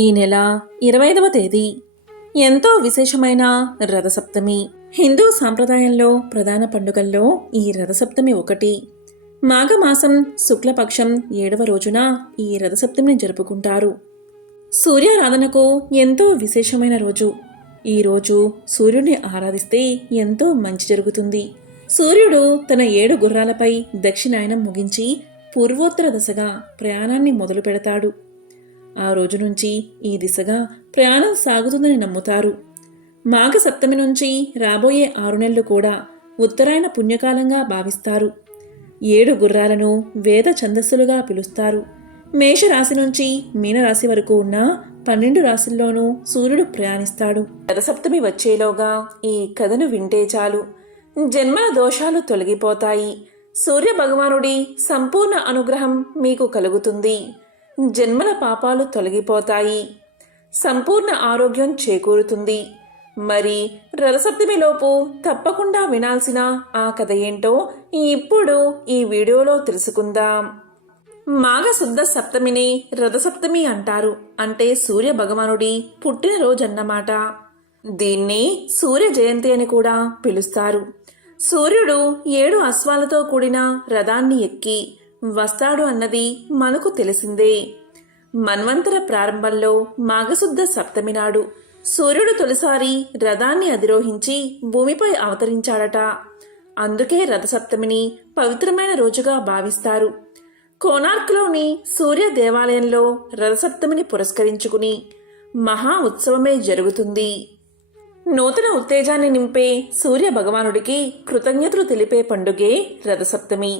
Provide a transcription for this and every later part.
ఈ నెల 25వ తేదీ ఎంతో విశేషమైన రథసప్తమి. హిందూ సాంప్రదాయంలో ప్రధాన పండుగల్లో ఈ రథసప్తమి ఒకటి. మాఘమాసం శుక్లపక్షం 7వ రోజున ఈ రథసప్తమిని జరుపుకుంటారు. సూర్యారాధనకు ఎంతో విశేషమైన రోజు. ఈ రోజు సూర్యుడిని ఆరాధిస్తే ఎంతో మంచి జరుగుతుంది. సూర్యుడు తన 7 గుర్రాలపై దక్షిణాయనం ముగించి పూర్వోత్తర దశగా ప్రయాణాన్ని మొదలు పెడతాడు. ఆ రోజు నుంచి ఈ దిశగా ప్రయాణం సాగుతుందని నమ్ముతారు. మాఘ సప్తమి నుంచి రాబోయే 6 నెలలు కూడా ఉత్తరాయణ పుణ్యకాలంగా భావిస్తారు. 7 గుర్రాలను వేద ఛందస్సులుగా పిలుస్తారు. మేషరాశి నుంచి మీనరాశి వరకు ఉన్న 12 రాశుల్లోనూ సూర్యుడు ప్రయాణిస్తాడు. రథసప్తమి వచ్చేలోగా ఈ కథను వింటే చాలు, జన్మల దోషాలు తొలగిపోతాయి. సూర్య భగవానుడి సంపూర్ణ అనుగ్రహం మీకు కలుగుతుంది. జన్మల పాపాలు తొలగిపోతాయి. సంపూర్ణ ఆరోగ్యం చేకూరుతుంది. మరి రథసప్తమిలోపు తప్పకుండా వినాల్సిన ఆ కథ ఏంటో ఇప్పుడు ఈ వీడియోలో తెలుసుకుందాం. మాఘశుద్ధ సప్తమిని రథసప్తమి అంటారు. అంటే సూర్య భగవానుడి పుట్టినరోజన్నమాట. దీన్ని సూర్య జయంతి అని కూడా పిలుస్తారు. సూర్యుడు 7 అశ్వాలతో కూడిన రథాన్ని ఎక్కి వస్తాడు అన్నది మనకు తెలిసిందే. మన్వంతర ప్రారంభంలో మాఘశుద్ధ సప్తమి నాడు సూర్యుడు తొలిసారి రథాన్ని అధిరోహించి భూమిపై అవతరించాడట. అందుకే రథసప్తమిని పవిత్రమైన రోజుగా భావిస్తారు. కోనార్క్లోని సూర్య దేవాలయంలో రథసప్తమిని పురస్కరించుకుని మహా ఉత్సవమే జరుగుతుంది. నూతన ఉత్తేజాన్ని నింపే సూర్య భగవానుడికి కృతజ్ఞతలు తెలిపే పండుగే రథసప్తమి.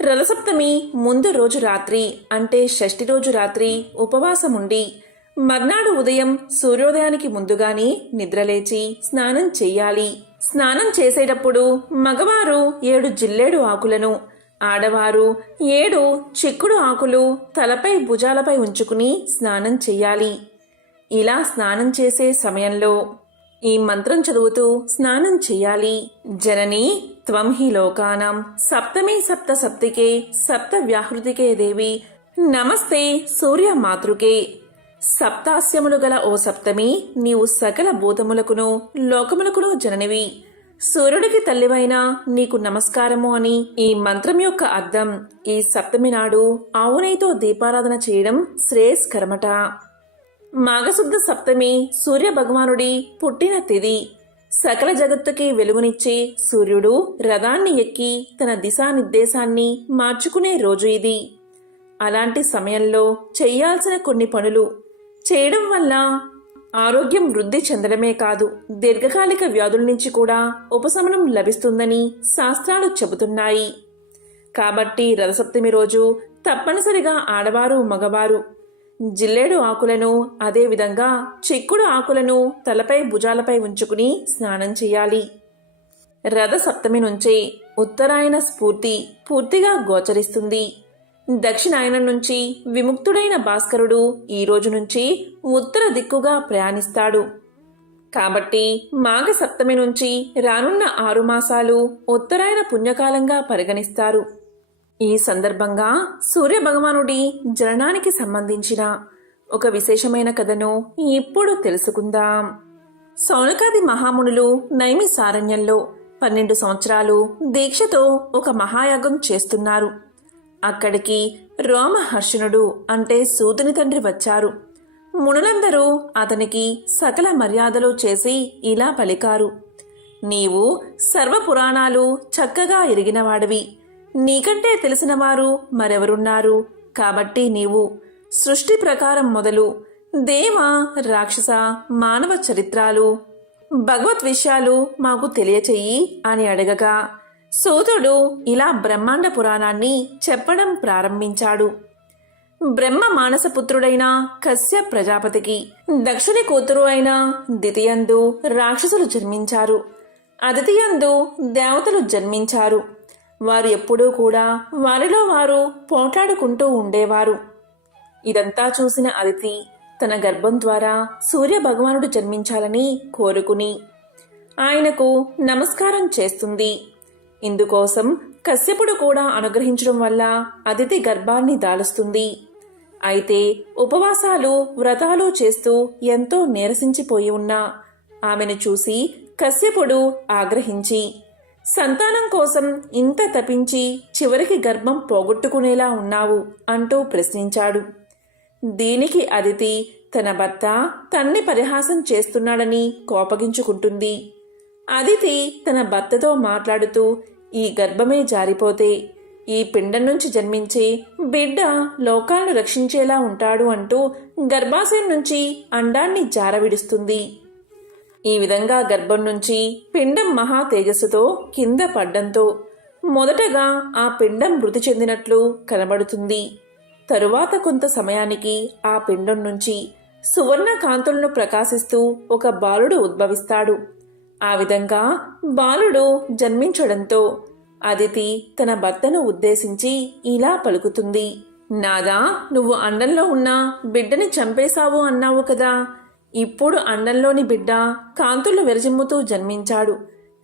రథసప్తమి ముందు రోజు రాత్రి అంటే షష్ఠి రోజు రాత్రి ఉపవాసముండి మర్నాడు ఉదయం సూర్యోదయానికి ముందుగానే నిద్రలేచి స్నానం చెయ్యాలి. స్నానం చేసేటప్పుడు మగవారు 7 జిల్లేడు ఆకులను, ఆడవారు 7 చిక్కుడు ఆకులు తలపై భుజాలపై ఉంచుకుని స్నానం చెయ్యాలి. ఇలా స్నానం చేసే సమయంలో ఈ మంత్రం చదువుతూ స్నానం చెయ్యాలి. జననీ త్వం హి లోకానాం సప్తమి సప్త సప్తికే సప్త వ్యాహృతికే దేవి నమస్తే సూర్య మాతృకే. సప్తాస్యములు గల ఓ సప్తమి, నీవు సకల భూతములకును లోకములకును జననివి. సూర్యుడికి తల్లివైన నీకు నమస్కారము అని ఈ మంత్రం యొక్క అర్థం. ఈ సప్తమి నాడు ఆవునైతో దీపారాధన చేయడం శ్రేయస్కరమట. మాఘశుద్ధ సప్తమి సూర్య భగవానుడి పుట్టిన తిథి. సకల జగత్తుకి వెలుగునిచ్చే సూర్యుడు రథాన్ని ఎక్కి తన దిశానిర్దేశాన్ని మార్చుకునే రోజు ఇది. అలాంటి సమయంలో చెయ్యాల్సిన కొన్ని పనులు చేయడం వల్ల ఆరోగ్యం వృద్ధి చెందడమే కాదు, దీర్ఘకాలిక వ్యాధుల నుంచి కూడా ఉపశమనం లభిస్తుందని శాస్త్రాలు చెబుతున్నాయి. కాబట్టి రథసప్తమి రోజు తప్పనిసరిగా ఆడవారు మగవారు జిల్లేడు ఆకులను, అదేవిధంగా చిక్కుడు ఆకులను తలపై భుజాలపై ఉంచుకుని స్నానం చేయాలి. రథసప్తమి నుంచే ఉత్తరాయణ స్ఫూర్తి పూర్తిగా గోచరిస్తుంది. దక్షిణాయనం నుంచి విముక్తుడైన భాస్కరుడు ఈ రోజు నుంచి ఉత్తర దిక్కుగా ప్రయాణిస్తాడు. కాబట్టి మాఘ సప్తమి నుంచి రానున్న 6 మాసాలు ఉత్తరాయణ పుణ్యకాలంగా పరిగణిస్తారు. ఈ సందర్భంగా సూర్య భగవానుడి జననానికి సంబంధించిన ఒక విశేషమైన కథను ఇప్పుడు తెలుసుకుందాం. సౌనకాది మహామునులు నైమిసారణ్యంలో 12 సంవత్సరాలు దీక్షతో ఒక మహాయాగం చేస్తున్నారు. అక్కడికి రోమహర్షణుడు అంటే సూతుని తండ్రి వచ్చారు. మునులందరూ అతనికి సకల మర్యాదలు చేసి ఇలా పలికారు: నీవు సర్వపురాణాలు చక్కగా ఎరిగినవాడివి. నీకంటే తెలిసిన వారు మరెవరున్నారు? కాబట్టి నీవు సృష్టి ప్రకారం మొదలు దేవ, రాక్షస, మానవ చరిత్రాలు, భగవత్ విషయాలు మాకు తెలియచెయ్యి అని అడగగా సూతుడు ఇలా బ్రహ్మాండ పురాణాన్ని చెప్పడం ప్రారంభించాడు. బ్రహ్మ మానసపుత్రుడైన కశ్య ప్రజాపతికి దక్షుని కూతురు అయిన దితియందు రాక్షసులు జన్మించారు. అదితియందు దేవతలు జన్మించారు. వారు ఎప్పుడూ కూడా వారిలో వారు పోట్లాడుకుంటూ ఉండేవారు. ఇదంతా చూసిన అదితి తన గర్భం ద్వారా సూర్య భగవానుడు జన్మించాలని కోరుకుని ఆయనకు నమస్కారం చేస్తుంది. ఇందుకోసం కశ్యపుడు కూడా అనుగ్రహించడం వల్ల అదితి గర్భాన్ని దాలుస్తుంది. అయితే ఉపవాసాలు వ్రతాలు చేస్తూ ఎంతో నీరసించిపోయి ఉన్నా ఆమెను చూసి కశ్యపుడు ఆగ్రహించి, సంతానం కోసం ఇంత తపించి చివరికి గర్భం పోగొట్టుకునేలా ఉన్నావు అంటూ ప్రశ్నించాడు. దీనికి అదితి తన భర్త తన్ని పరిహాసం చేస్తున్నాడని కోపగించుకుంటుంది. అదితి తన భర్తతో మాట్లాడుతూ, ఈ గర్భమే జారిపోతే ఈ పిండం నుంచి జన్మించే బిడ్డ లోకాలను రక్షించేలా ఉంటాడు అంటూ గర్భాశయం నుంచి అండాన్ని జారవిడుస్తుంది. ఈ విధంగా గర్భం నుంచి పిండం మహా తేజస్సుతో కింద పడ్డంతో మొదటగా ఆ పిండం మృతి చెందినట్లు కనబడుతుంది. తరువాత కొంత సమయానికి ఆ పిండం నుంచి సువర్ణ కాంతులను ప్రకాశిస్తూ ఒక బాలుడు ఉద్భవిస్తాడు. ఆ విధంగా బాలుడు జన్మించడంతో అదితి తన భర్తను ఉద్దేశించి ఇలా పలుకుతుంది. నాదా, నువ్వు అండంలో ఉన్న బిడ్డని చంపేశావు అన్నావు కదా. ఇప్పుడు అండంలోని బిడ్డ కాంతులు విరజిమ్ముతూ జన్మించాడు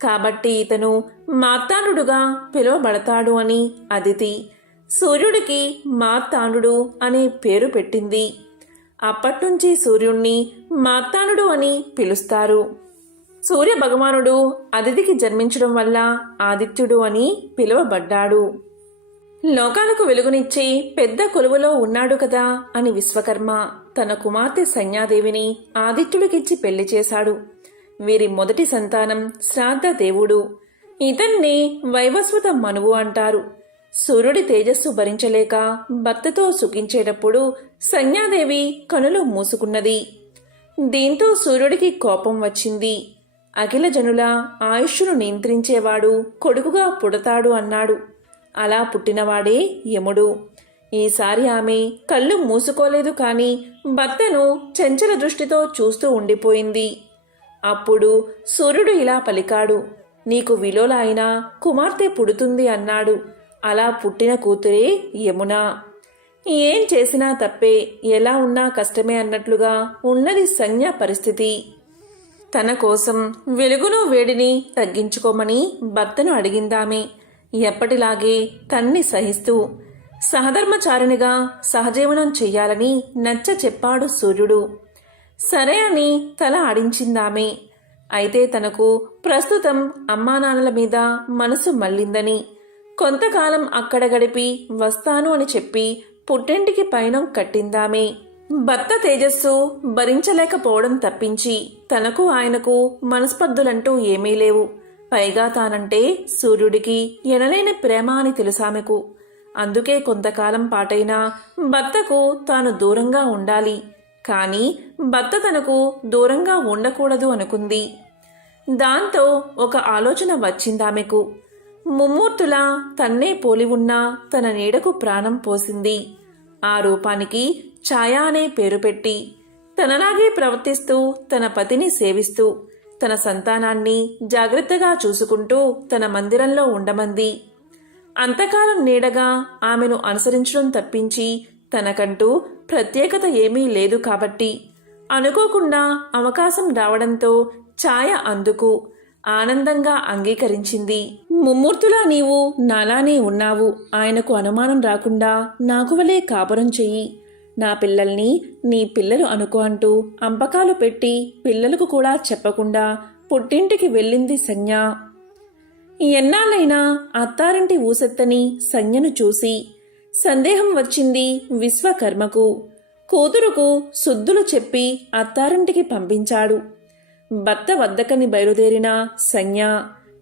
కాబట్టి ఇతను మార్తాండుడుగా పిలువబడతాడు అని అదితి సూర్యుడికి మార్తాండు అనే పేరు పెట్టింది. అప్పట్నుంచి సూర్యుణ్ణి మార్తాండు అని పిలుస్తారు. సూర్య భగవానుడు అదితికి జన్మించడం వల్ల ఆదిత్యుడు అని పిలువబడ్డాడు. లోకాలకు వెలుగునిచ్చి పెద్ద కొలువులో ఉన్నాడు కదా అని విశ్వకర్మ తన కుమార్తె సంజ్ఞాదేవిని ఆదిత్యుడికిచ్చి పెళ్లి చేశాడు. వీరి మొదటి సంతానం శ్రాద్ధ దేవుడు. ఇతన్ని వైవస్వత మనువు అంటారు. సూర్యుడి తేజస్సు భరించలేక భర్తతో సుఖించేటప్పుడు సంజ్ఞాదేవి కనులు మూసుకున్నది. దీంతో సూర్యుడికి కోపం వచ్చింది. అఖిల జనుల ఆయుష్ను నియంత్రించేవాడు కొడుకుగా పుడతాడు అన్నాడు. అలా పుట్టినవాడే యముడు. ఈసారి ఆమె కళ్ళు మూసుకోలేదు కాని భర్తను చంచల దృష్టితో చూస్తూ ఉండిపోయింది. అప్పుడు సూర్యుడు ఇలా పలికాడు, నీకు విలోల అయినా కుమార్తె పుడుతుంది అన్నాడు. అలా పుట్టిన కూతురే యమున. ఏం చేసినా తప్పే, ఎలా ఉన్నా కష్టమే అన్నట్లుగా ఉన్నది సంజ్ఞ పరిస్థితి. తన కోసం వెలుగును వేడిని తగ్గించుకోమని భర్తను అడిగిందామే. ఎప్పటిలాగే తన్ని సహిస్తూ సహధర్మచారిణిగా సహజీవనం చెయ్యాలని నచ్చ చెప్పాడు సూర్యుడు. సరే అని తల ఆడించిందామే. అయితే తనకు ప్రస్తుతం అమ్మానాన్నల మీద మనసు మళ్ళిందని, కొంతకాలం అక్కడ గడిపి వస్తాను అని చెప్పి పుట్టింటికి పైనం కట్టిందామే. భర్త తేజస్సు భరించలేకపోవడం తప్పించి తనకు ఆయనకు మనస్పర్ధులంటూ ఏమీ లేవు. పైగా తానంటే సూర్యుడికి ఎనలేని ప్రేమ అని తెలుసామెకు. అందుకే కొంతకాలం పాటైనా భర్తకు తాను దూరంగా ఉండాలి, కానీ భర్త తనకు దూరంగా ఉండకూడదు అనుకుంది. దాంతో ఒక ఆలోచన వచ్చిందామెకు. ముమ్మూర్తులా తన్నే పోలి ఉన్న తన నీడకు ప్రాణం పోసింది. ఆ రూపానికి ఛాయ అనే పేరు పెట్టి తనలాగే ప్రవర్తిస్తూ తన పతిని సేవిస్తూ తన సంతానాన్ని జాగ్రత్తగా చూసుకుంటూ తన మందిరంలో ఉండమంది. అంతకాలం నీడగా ఆమెను అనుసరించడం తప్పించి తనకంటూ ప్రత్యేకత ఏమీ లేదు కాబట్టి అనుకోకుండా అవకాశం రావడంతో ఛాయ అందుకు ఆనందంగా అంగీకరించింది. ముమ్మూర్తులా నీవు నాలానే ఉన్నావు. ఆయనకు అనుమానం రాకుండా నాకు వలే కాపురం చెయ్యి. నా పిల్లల్ని నీ పిల్లలు అనుకో అంటూ అంపకాలు పెట్టి పిల్లలకు కూడా చెప్పకుండా పుట్టింటికి వెళ్ళింది సంజ్ఞ. ఎన్నాళ్ళైనా అత్తారింటి ఊసెత్తని సంజ్ఞను చూసి సందేహం వచ్చింది విశ్వకర్మకు. కూతురుకు శుద్ధులు చెప్పి అత్తారింటికి పంపించాడు. భర్త వద్దకని బయలుదేరిన సంజ్ఞ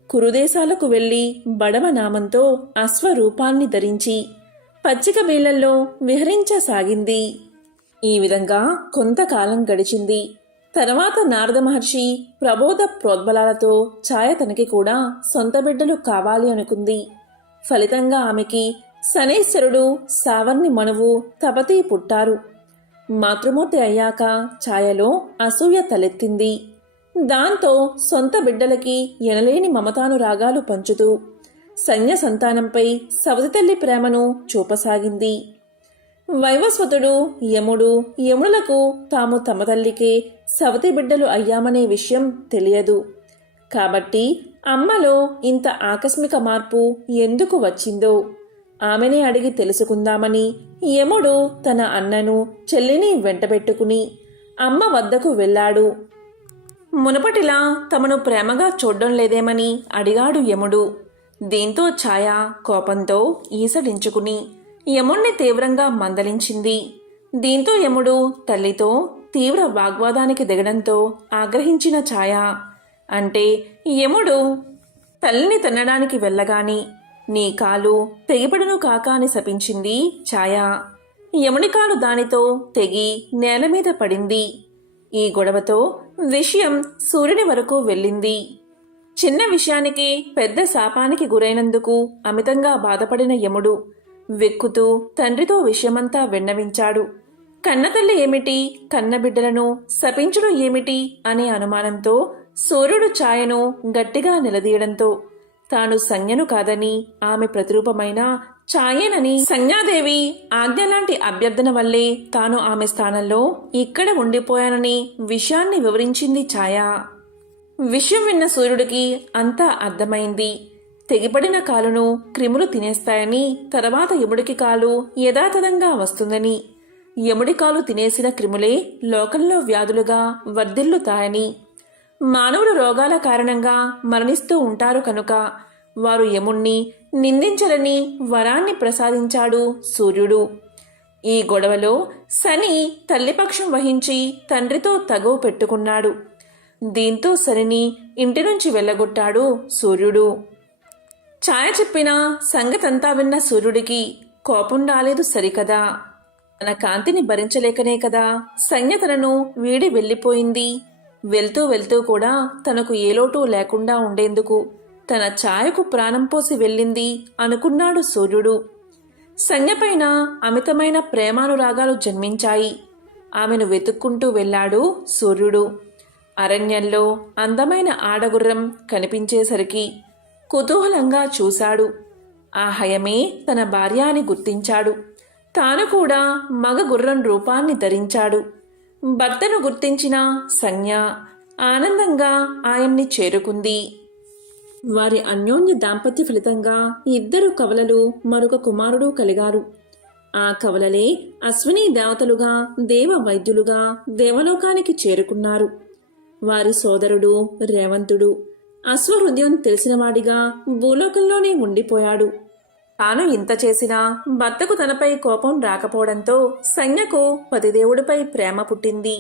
కురుదేశాలకు వెళ్లి బడమనామంతో అశ్వరూపాన్ని ధరించి పచ్చిక బీళ్లల్లో విహరించసాగింది. ఈ విధంగా కొంతకాలం గడిచింది. తర్వాత నారద మహర్షి ప్రబోధ ప్రోద్బలాలతో ఛాయ తనకి కూడా సొంత బిడ్డలు కావాలి అనుకుంది. ఫలితంగా ఆమెకి శనేశ్వరుడు, సావర్ణి మనువు, తపతి పుట్టారు. మాతృమూర్తి అయ్యాక ఛాయలో అసూయ తలెత్తింది. దాంతో సొంత బిడ్డలకి ఎనలేని మమతానురాగాలు పంచుతూ సంజ్ఞ సంతానంపై సవతితల్లి ప్రేమను చూపసాగింది. వైవస్వతుడు, యముడు, యమునులకు తాము తమ తల్లికే సవతి బిడ్డలు అయ్యామనే విషయం తెలియదు. కాబట్టి అమ్మలో ఇంత ఆకస్మిక మార్పు ఎందుకు వచ్చిందో, ఆమెనే అడిగి తెలుసుకుందామని యముడు తన అన్నను చెల్లిని వెంటబెట్టుకుని అమ్మ వద్దకు వెళ్ళాడు. మునుపటిలా తమను ప్రేమగా చూడ్డం లేదేమని అడిగాడు యముడు. దీంతో ఛాయ కోపంతో ఈసడించుకుని యముణ్ణి తీవ్రంగా మందలించింది. దీంతో యముడు తల్లితో తీవ్ర వాగ్వాదానికి దిగడంతో ఆగ్రహించిన ఛాయ, అంటే యముడు తల్లిని తన్నడానికి వెళ్ళగాని నీ కాలు తెగిపడును కాక అని శపించింది ఛాయ. యముడి కాలు దానితో తెగి నేల మీద పడింది. ఈ గొడవతో విషయం సూర్యుని వరకు వెళ్ళింది. చిన్న విషయానికి పెద్ద శాపానికి గురైనందుకు అమితంగా బాధపడిన యముడు వెక్కుతూ తండ్రితో విషయమంతా విన్నవించాడు. కన్నతల్లి ఏమిటి, కన్నబిడ్డలను శపించడం ఏమిటి అనే అనుమానంతో సూర్యుడు ఛాయను గట్టిగా నిలదీయడంతో తాను సంజ్ఞను కాదని ఆమె ప్రతిరూపమైన ఛాయేనని, సంజ్ఞాదేవి ఆజ్ఞలాంటి అభ్యర్థన వల్లే తాను ఆమె స్థానంలో ఇక్కడ ఉండిపోయానని విషయాన్ని వివరించింది ఛాయ. విషయం విన్న సూర్యుడికి అంతా అర్థమైంది. తెగిపడిన కాలును క్రిములు తినేస్తాయని, తర్వాత యముడికి కాలు యథాతథంగా వస్తుందని, యముడి కాలు తినేసిన క్రిములే లోకంలో వ్యాధులుగా వర్ధిల్లుతాయని, మానవులు రోగాల కారణంగా మరణిస్తూ ఉంటారు కనుక వారు యముణ్ణి నిందించరని వరాన్ని ప్రసాదించాడు సూర్యుడు. ఈ గొడవలో శని తల్లిపక్షం వహించి తండ్రితో తగువ పెట్టుకున్నాడు. దీంతో శనిని ఇంటి నుంచి వెళ్ళగొట్టాడు సూర్యుడు. ఛాయ చెప్పిన సంగతంతా విన్న సూర్యుడికి కోపం రాలేదు సరికదా. తన కాంతిని భరించలేకనే కదా సంజ్ఞ తనను వీడి వెళ్ళిపోయింది. వెళ్తూ వెళ్తూ కూడా తనకు ఏ లోటు లేకుండా ఉండేందుకు తన ఛాయకు ప్రాణం పోసి వెళ్ళింది అనుకున్నాడు సూర్యుడు. సంజ్ఞపైన అమితమైన ప్రేమానురాగాలు జన్మించాయి. ఆమెను వెతుక్కుంటూ వెళ్ళాడు సూర్యుడు. అరణ్యంలో అందమైన ఆడగుర్రం కనిపించేసరికి కుతూహలంగా చూశాడు. ఆ హయమే తన భార్య అని గుర్తించాడు. తాను కూడా మగ గుర్రం రూపాన్ని ధరించాడు. భర్తను గుర్తించిన సంజ్ఞ ఆనందంగా ఆయన్ని చేరుకుంది. వారి అన్యోన్య దాంపత్య ఫలితంగా 2 కవలలు మరొక కుమారుడు కలిగారు. ఆ కవలలే అశ్విని దేవతలుగా దేవ వైద్యులుగా దేవలోకానికి చేరుకున్నారు. వారి సోదరుడు రేవంతుడు అశ్వహృదయం తెలిసినవాడిగా భూలోకంలోనే ఉండిపోయాడు. తాను ఇంత చేసినా భర్తకు తనపై కోపం రాకపోవడంతో సంజ్ఞకు పతిదేవుడిపై ప్రేమ పుట్టింది.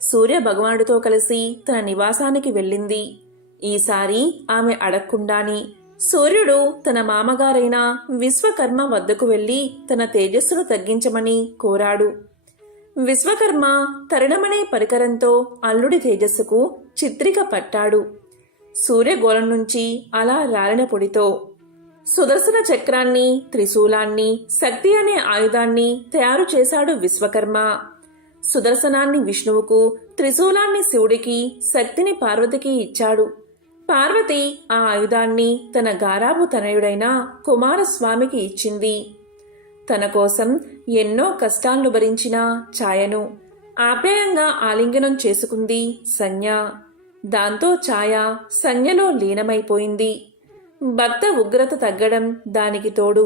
సూర్య భగవానుడితో కలిసి తన నివాసానికి వెళ్ళింది. ఈసారి ఆమె అడగకుండానే సూర్యుడు తన మామగారైన విశ్వకర్మ వద్దకు వెళ్లి తన తేజస్సును తగ్గించమని కోరాడు. విశ్వకర్మ తరుణమనే పరికరంతో అల్లుడి తేజస్సుకు చిత్రిక పట్టాడు. సూర్యగోళం నుంచి అలా రాలిన పొడితో సుదర్శన చక్రాన్ని, త్రిశూలాన్ని, శక్తి అనే ఆయుధాన్ని తయారు చేశాడు విశ్వకర్మ. సుదర్శనాన్ని విష్ణువుకు, త్రిశూలాన్ని శివుడికి, శక్తిని పార్వతికి ఇచ్చాడు. పార్వతి ఆ ఆయుధాన్ని తన గారాబు తనయుడైన కుమారస్వామికి ఇచ్చింది. తన కోసం ఎన్నో కష్టాలను భరించిన ఛాయను ఆప్యాయంగా ఆలింగనం చేసుకుంది సంజ్ఞ. దాంతో ఛాయ సంజ్ఞలో లీనమైపోయింది. భర్త ఉగ్రత తగ్గడం దానికి తోడు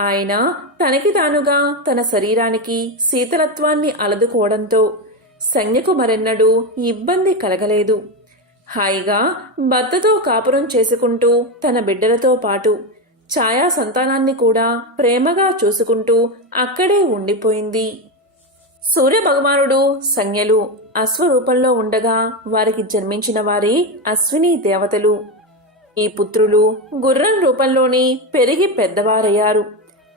ఆయన తనకి తానుగా తన శరీరానికి శీతలత్వాన్ని అలదుకోవడంతో సంజ్ఞకు మరెన్నడూ ఇబ్బంది కలగలేదు. హాయిగా భర్తతో కాపురం చేసుకుంటూ తన బిడ్డలతో పాటు ఛాయా సంతానాన్ని కూడా ప్రేమగా చూసుకుంటూ అక్కడే ఉండిపోయింది. సూర్యభగవానుడు సంజ్ఞలు అశ్వరూపంలో ఉండగా వారికి జన్మించిన వారే అశ్విని దేవతలు. ఈ పుత్రులు గుర్రం రూపంలోనే పెరిగి పెద్దవారయ్యారు.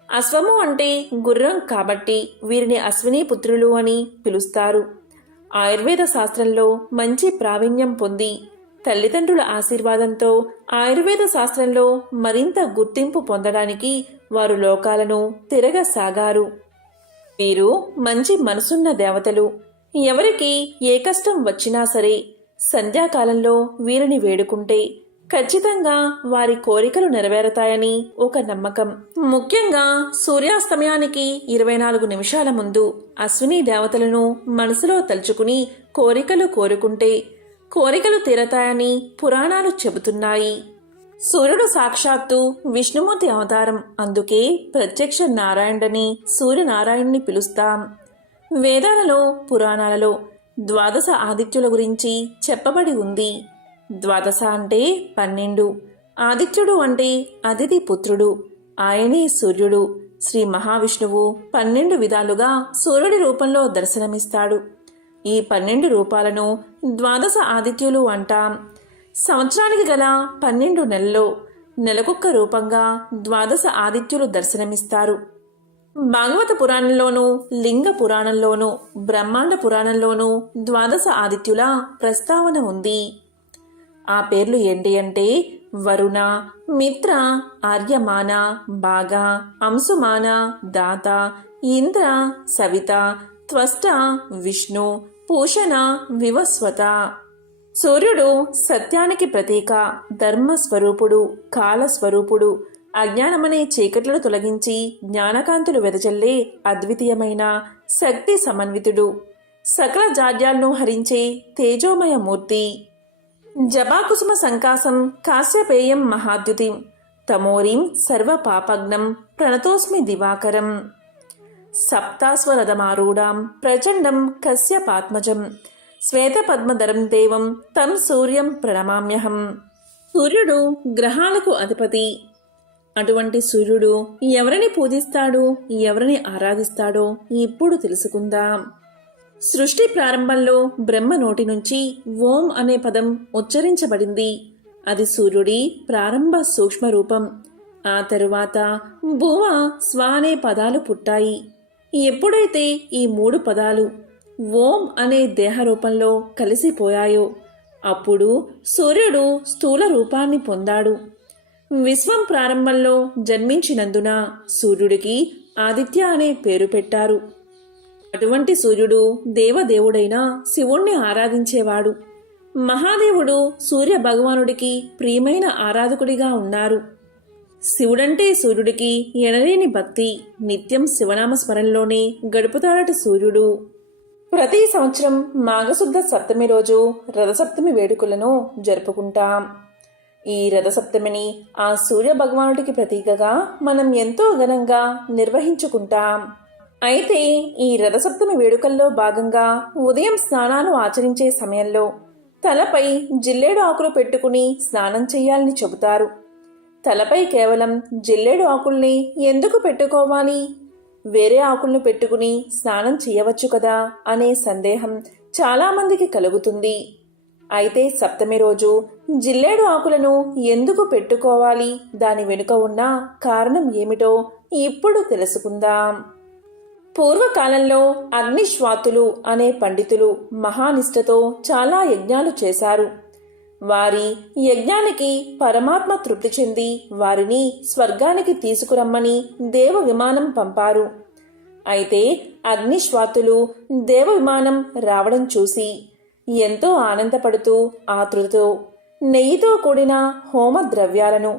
అశ్వము అంటే గుర్రం కాబట్టి వీరిని అశ్విని పుత్రులు అని పిలుస్తారు. ఆయుర్వేద శాస్త్రంలో మంచి ప్రావీణ్యం పొంది తల్లిదండ్రుల ఆశీర్వాదంతో ఆయుర్వేద శాస్త్రంలో మరింత గుర్తింపు పొందడానికి వారు లోకాలను తిరగసాగారు. వీరు మంచి మనసున్న దేవతలు. ఎవరికి ఏ కష్టం వచ్చినా సరే సంధ్యాకాలంలో వీరిని వేడుకుంటే ఖచ్చితంగా వారి కోరికలు నెరవేరతాయని ఒక నమ్మకం. ముఖ్యంగా సూర్యాస్తమయానికి 24 నిమిషాల ముందు అశ్విని దేవతలను మనసులో తలుచుకుని కోరికలు కోరుకుంటే కోరికలు తీరతాయని పురాణాలు చెబుతున్నాయి. సూర్యుడు సాక్షాత్తు విష్ణుమూర్తి అవతారం. అందుకే ప్రత్యక్ష నారాయణుడని సూర్యనారాయణుని పిలుస్తాం. వేదాలలో, పురాణాలలో ద్వాదశ ఆదిత్యుల గురించి చెప్పబడి ఉంది. ద్వాదశ అంటే 12, ఆదిత్యుడు అంటే అదితి పుత్రుడు, ఆయనే సూర్యుడు. శ్రీ మహావిష్ణువు 12 విధాలుగా సూర్యుడి రూపంలో దర్శనమిస్తాడు. ఈ 12 రూపాలను ద్వాదశ ఆదిత్యులు అంటాం. సంవత్సరానికి గల 12 నెలల్లో నెలకొక్క రూపంగా ద్వాదశ ఆదిత్యులు దర్శనమిస్తారు. భాగవత పురాణంలోనూ, లింగ పురాణంలోనూ, బ్రహ్మాండ పురాణంలోనూ ద్వాదశ ఆదిత్యుల ప్రస్తావన ఉంది. ఆ పేర్లు ఏంటి అంటే వరుణ, మిత్ర, ఆర్యమాన, భాగ, అంశుమాన, దాత, ఇంద్ర, సవిత, త్వష్ట, విష్ణు, పూషణ, వివస్వత. సూర్యుడు సత్యానికి ప్రతీక, ధర్మస్వరూపుడు, కాలస్వరూపుడు. అజ్ఞానమనే చీకట్లను తొలగించి జ్ఞానకాంతులు వెదజల్లే అద్వితీయమైన శక్తి సమన్వితుడు. సకల జాడ్యాలను హరించే తేజోమయ మూర్తి. జపాకుసుమ సంకాసం కాశ్యపేయం మహాద్యుతిం తమోరీం సర్వ పాపగ్నం ప్రణతోస్మి దివాకరం. సప్తాస్వరథమారూఢాం ప్రచండం కశ్యపాత్మజం శ్వేతపద్మధరం దేవం తం సూర్యం ప్రణమామ్యహం. సూర్యుడు గ్రహాలకు అధిపతి. అటువంటి సూర్యుడు ఎవరిని పూజిస్తాడో, ఎవరిని ఆరాధిస్తాడో ఇప్పుడు తెలుసుకుందాం. సృష్టి ప్రారంభంలో బ్రహ్మ నోటి నుంచి ఓం అనే పదం ఉచ్చరించబడింది. అది సూర్యుడి ప్రారంభ సూక్ష్మ రూపం. ఆ తరువాత భువ, స్వ అనే పదాలు పుట్టాయి. ఎప్పుడైతే ఈ 3 పదాలు ఓం అనే దేహ రూపంలో కలిసిపోయాయో అప్పుడు సూర్యుడు స్థూల రూపాన్ని పొందాడు. విశ్వం ప్రారంభంలో జన్మించినందున సూర్యుడికి ఆదిత్య అనే పేరు పెట్టారు. అటువంటి సూర్యుడు దేవదేవుడైన శివుణ్ణి ఆరాధించేవాడు. మహాదేవుడు సూర్య భగవానుడికి ప్రియమైన ఆరాధకుడిగా ఉన్నారు. శివుడంటే సూర్యుడికి ఎనలేని భక్తి. నిత్యం శివనామ స్మరణలోనే గడుపుతాడట సూర్యుడు. ప్రతి సంవత్సరం మాఘశుద్ధ సప్తమి రోజు రథసప్తమి వేడుకలను జరుపుకుంటాం. ఈ రథసప్తమిని ఆ సూర్య భగవానుడికి ప్రతీకగా మనం ఎంతో ఘనంగా నిర్వహించుకుంటాం. అయితే ఈ రథసప్తమి వేడుకల్లో భాగంగా ఉదయం స్నానాలు ఆచరించే సమయంలో తలపై జిల్లేడు ఆకులు పెట్టుకుని స్నానం చేయాలని చెబుతారు. తలపై కేవలం జిల్లేడు ఆకుల్ని ఎందుకు పెట్టుకోవాలి? వేరే ఆకులను పెట్టుకుని స్నానం చేయవచ్చు కదా అనే సందేహం చాలామందికి కలుగుతుంది. అయితే సప్తమి రోజు జిల్లేడు ఆకులను ఎందుకు పెట్టుకోవాలి, దాని వెనుక ఉన్న కారణం ఏమిటో ఇప్పుడు తెలుసుకుందాం. పూర్వకాలంలో అగ్నిశ్వాతులు అనే పండితులు మహానిష్టతో చాలా యజ్ఞాలు చేశారు. వారి యజ్ఞానికి పరమాత్మ తృప్తి చెంది వారిని స్వర్గానికి తీసుకురమ్మని దేవ విమానం పంపారు. అయితే అగ్నిశ్వాతులు దేవ విమానం రావడం చూసి ఎంతో ఆనందపడుతూ ఆతృతతో నెయ్యితో కూడిన హోమ ద్రవ్యాలను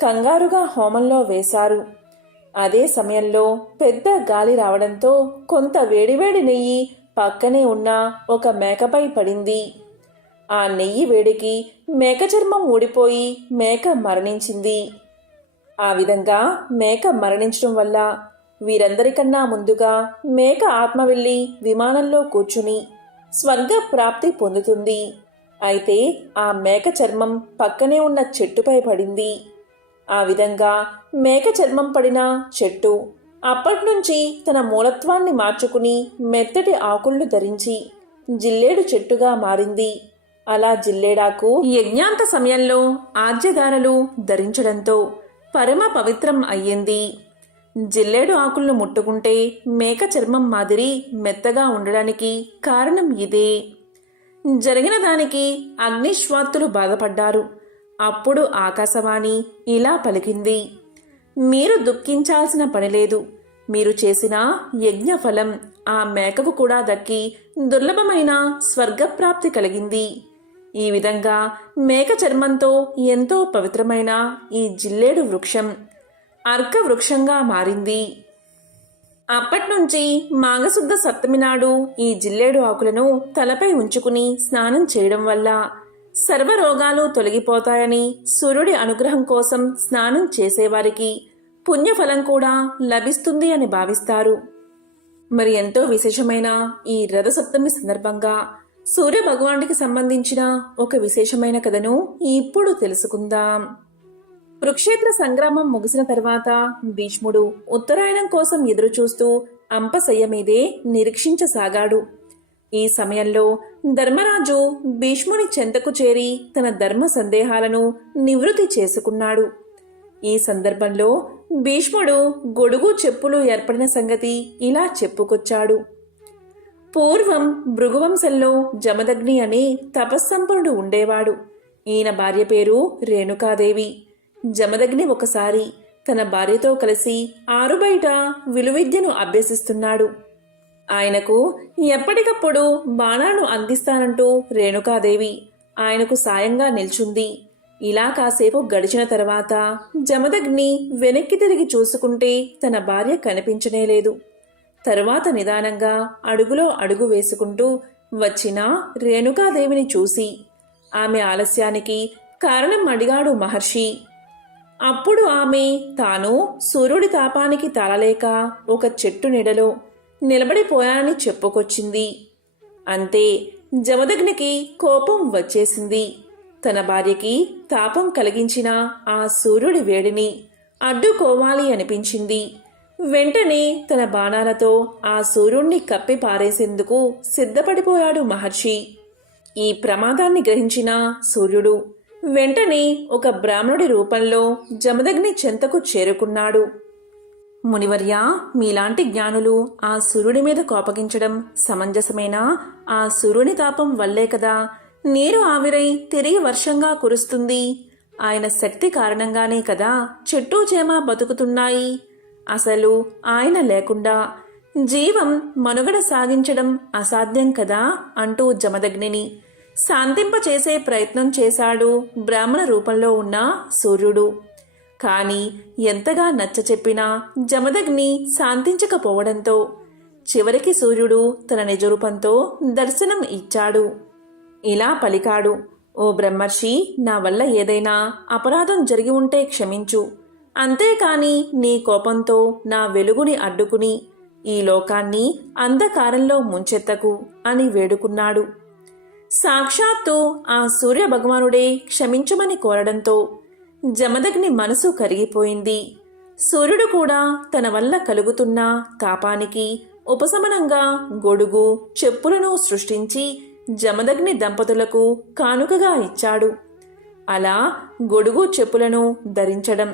కంగారుగా హోమంలో వేశారు. అదే సమయంలో పెద్ద గాలి రావడంతో కొంత వేడివేడి నెయ్యి పక్కనే ఉన్న ఒక మేకపై పడింది. ఆ నెయ్యి వేడికి మేక చర్మం ఊడిపోయి మేక మరణించింది. ఆ విధంగా మేక మరణించడం వల్ల వీరందరికన్నా ముందుగా మేక ఆత్మ వెళ్ళి విమానంలో కూర్చుని స్వర్గ ప్రాప్తి పొందుతుంది. అయితే ఆ మేక చర్మం పక్కనే ఉన్న చెట్టుపై పడింది. ఆ విధంగా మేక చర్మం పడిన చెట్టు అప్పట్నుంచి తన మూలత్వాన్ని మార్చుకుని మెత్తటి ఆకులను ధరించి జిల్లేడు చెట్టుగా మారింది. అలా జిల్లేడాకు యజ్ఞాంత సమయంలో ఆజ్యధారలు ధరించడంతో పరమ పవిత్రం అయ్యింది. జిల్లేడు ఆకులను ముట్టుకుంటే మేక చర్మం మాదిరి మెత్తగా ఉండడానికి కారణం ఇదే. జరిగిన దానికి అగ్నిశ్వాత్తులు బాధపడ్డారు. అప్పుడు ఆకాశవాణి ఇలా పలికింది, మీరు దుఃఖించాల్సిన పనిలేదు. మీరు చేసిన యజ్ఞఫలం ఆ మేకకు కూడా దక్కి దుర్లభమైన స్వర్గప్రాప్తి కలిగింది. ఈ విధంగా మేక చర్మంతో ఎంతో పవిత్రమైన ఈ జిల్లేడు వృక్షం అర్క వృక్షంగా మారింది. అప్పట్నుంచి మాఘశుద్ధ సప్తమి నాడు ఈ జిల్లేడు ఆకులను తలపై ఉంచుకుని స్నానం చేయడం వల్ల సర్వరోగాలు తొలగిపోతాయని, సూర్యుడి అనుగ్రహం కోసం స్నానం చేసేవారికి పుణ్యఫలం కూడా లభిస్తుంది అని భావిస్తారు. మరి ఎంతో విశేషమైన ఈ రథసప్తమి సందర్భంగా సూర్య భగవానుడికి సంబంధించిన ఒక విశేషమైన కథను ఇప్పుడు తెలుసుకుందాం. కురుక్షేత్ర సంగ్రామం ముగిసిన తర్వాత భీష్ముడు ఉత్తరాయణం కోసం ఎదురుచూస్తూ అంపశయ్య మీదే నిరీక్షించసాగాడు. ఈ సమయంలో ధర్మరాజు భీష్ముని చెంతకు చేరి తన ధర్మ సందేహాలను నివృత్తి చేసుకున్నాడు. ఈ సందర్భంలో భీష్ముడు గొడుగు చెప్పులు ఏర్పడిన సంగతి ఇలా చెప్పుకొచ్చాడు. పూర్వం భృగువంశంలో జమదగ్ని అనే తపస్సంపన్నుడు ఉండేవాడు. ఈయన భార్య పేరు రేణుకాదేవి. జమదగ్ని ఒకసారి తన భార్యతో కలిసి ఆరుబయట విలువిద్యను అభ్యసిస్తున్నాడు. ఆయనకు ఎప్పటికప్పుడు బాణాలను అందిస్తానంటూ రేణుకాదేవి ఆయనకు సాయంగా నిల్చుంది. ఇలా కాసేపు గడిచిన తర్వాత జమదగ్ని వెనక్కి తిరిగి చూసుకుంటే తన భార్య కనిపించనేలేదు. తరువాత నిదానంగా అడుగులో అడుగు వేసుకుంటూ వచ్చిన రేణుకాదేవిని చూసి ఆమె ఆలస్యానికి కారణం అడిగాడు మహర్షి. అప్పుడు ఆమె తాను సూర్యుడి తాపానికి తాళలేక ఒక చెట్టు నీడలో నిలబడిపోయానని చెప్పుకొచ్చింది. అంతే, జమదగ్నికి కోపం వచ్చేసింది. తన భార్యకి తాపం కలిగించిన ఆ సూర్యుడి వేడిని అడ్డుకోవాలి అనిపించింది. వెంటనే తన బాణాలతో ఆ సూర్యుణ్ణి కప్పి పారేసేందుకు సిద్ధపడిపోయాడు మహర్షి. ఈ ప్రమాదాన్ని గ్రహించిన సూర్యుడు వెంటనే ఒక బ్రాహ్మణుడి రూపంలో జమదగ్ని చెంతకు చేరుకున్నాడు. మునివర్య, మీలాంటి జ్ఞానులు ఆ సూర్యుడి మీద కోపగించడం సమంజసమేనా? ఆ సూర్యుని తాపం వల్లే కదా నీరు ఆవిరై తిరిగి వర్షంగా కురుస్తుంది. ఆయన శక్తి కారణంగానే కదా చెట్టు చేమ బతుకుతున్నాయి. అసలు ఆయన లేకుండా జీవం మనుగడ సాగించడం అసాధ్యం కదా అంటూ జమదగ్నిని శాంతింపచేసే ప్రయత్నం చేశాడు బ్రాహ్మణ రూపంలో ఉన్న సూర్యుడు. కాని ఎంతగా నచ్చచెప్పినా జమదగ్ని శాంతించకపోవడంతో చివరికి సూర్యుడు తన నిజరూపంతో దర్శనం ఇచ్చాడు. ఇలా పలికాడు, ఓ బ్రహ్మర్షి, నా వల్ల ఏదైనా అపరాధం జరిగి ఉంటే క్షమించు. అంతేకాని నీ కోపంతో నా వెలుగుని అడ్డుకుని ఈ లోకాన్ని అంధకారంలో ముంచెత్తకు అని వేడుకున్నాడు. సాక్షాత్తు ఆ సూర్య భగవానుడే క్షమించమని కోరడంతో జమదగ్ని మనసు కరిగిపోయింది. సూర్యుడు కూడా తన వల్ల కలుగుతున్న తాపానికి ఉపశమనంగా గొడుగు చెప్పులను సృష్టించి జమదగ్ని దంపతులకు కానుకగా ఇచ్చాడు. అలా గొడుగు చెప్పులను ధరించడం,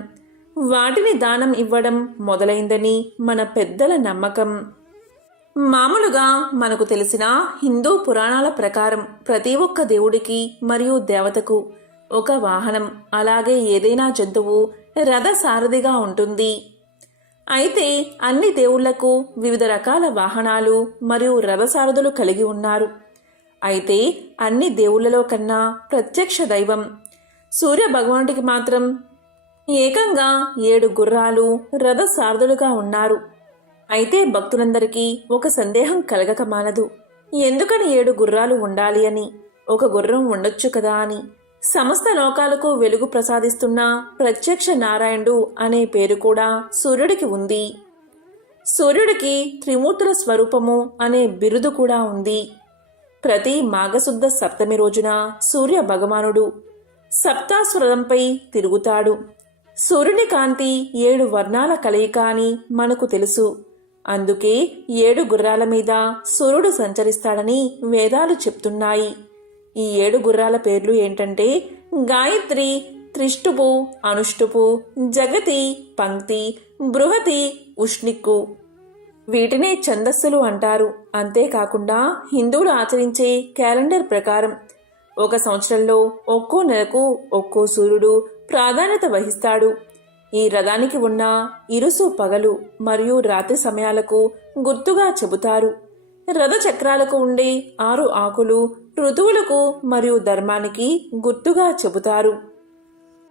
వాటిని దానం ఇవ్వడం మొదలైందని మన పెద్దల నమ్మకం. మామూలుగా మనకు తెలిసిన హిందూ పురాణాల ప్రకారం ప్రతి ఒక్క దేవుడికి మరియు దేవతకు ఒక వాహనం, అలాగే ఏదైనా జంతువు రథ సారథిగా ఉంటుంది. అయితే అన్ని దేవుళ్లకు వివిధ రకాల వాహనాలు మరియు రథసారథులు కలిగి ఉన్నారు. అయితే అన్ని దేవుళ్లలో కన్నా ప్రత్యక్ష దైవం సూర్య భగవానుడికి మాత్రం ఏకంగా 7 గుర్రాలు రథసారథులుగా ఉన్నారు. అయితే భక్తులందరికీ ఒక సందేహం కలగక మానదు. ఎందుకని 7 గుర్రాలు ఉండాలి అని, ఒక గుర్రం ఉండొచ్చు కదా అని. సమస్త లోకాలకు వెలుగు ప్రసాదిస్తున్న ప్రత్యక్ష నారాయణుడు అనే పేరు కూడా సూర్యుడికి ఉంది. సూర్యుడికి త్రిమూర్తుల స్వరూపము అనే బిరుదు కూడా ఉంది. ప్రతి మాఘశుద్ధ సప్తమి రోజున సూర్య భగవానుడు సప్తాస్వరంపై తిరుగుతాడు. సూర్యుని కాంతి 7 వర్ణాల కలయిక అని మనకు తెలుసు. అందుకే 7 గుర్రాల మీద సూర్యుడు సంచరిస్తాడని వేదాలు చెప్తున్నాయి. ఈ 7 గుర్రాల పేర్లు ఏంటంటే గాయత్రి, త్రిష్టుపు, అనుష్టుపు, జగతి, పంక్తి, బృహతి, ఉష్ణిక్కు. వీటినే ఛందస్సులు అంటారు. అంతేకాకుండా హిందువులు ఆచరించే క్యాలెండర్ ప్రకారం ఒక సంవత్సరంలో ఒక్కో నెలకు ఒక్కో సూర్యుడు ప్రాధాన్యత వహిస్తాడు. ఈ రథానికి ఉన్న ఇరుసు పగలు మరియు రాత్రి సమయాలకు గుర్తుగా చెబుతారు. రథ చక్రాలకు ఉండే 6 ఆకులు ఋతువులకు మరియు ధర్మానికి గుర్తుగా చెబుతారు.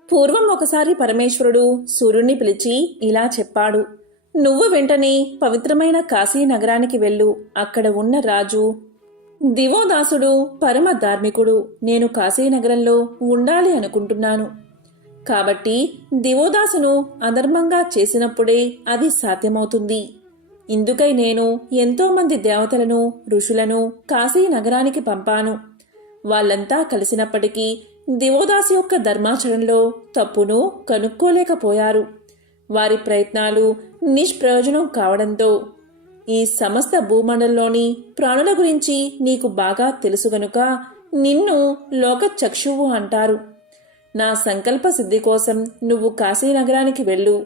పూర్వం ఒకసారి పరమేశ్వరుడు సూర్యుణ్ణి పిలిచి ఇలా చెప్పాడు, నువ్వు వెంటనే పవిత్రమైన కాశీ నగరానికి వెళ్ళు. అక్కడ ఉన్న రాజు దివోదాసుడు పరమ ధార్మికుడు. నేను కాశీనగరంలో ఉండాలి అనుకుంటున్నాను. కాబట్టి దివోదాసును అధర్మంగా చేసినప్పుడే అది సాధ్యమవుతుంది. ఇందుకై నేను ఎంతోమంది దేవతలను, ఋషులను కాశీ నగరానికి పంపాను. వాళ్ళంతా కలిసినప్పటికీ దివోదాసు యొక్క ధర్మాచరణలో తప్పును కనుక్కోలేకపోయారు. వారి ప్రయత్నాలు నిష్ప్రయోజనం కావడంతో ఈ సమస్త భూమండలంలోని ప్రాణుల గురించి నీకు బాగా తెలుసు గనుక నిన్ను లోకచక్షువు అంటారు. నా సంకల్ప సిద్ధి కోసం నువ్వు కాశీనగరానికి వెళ్ళు.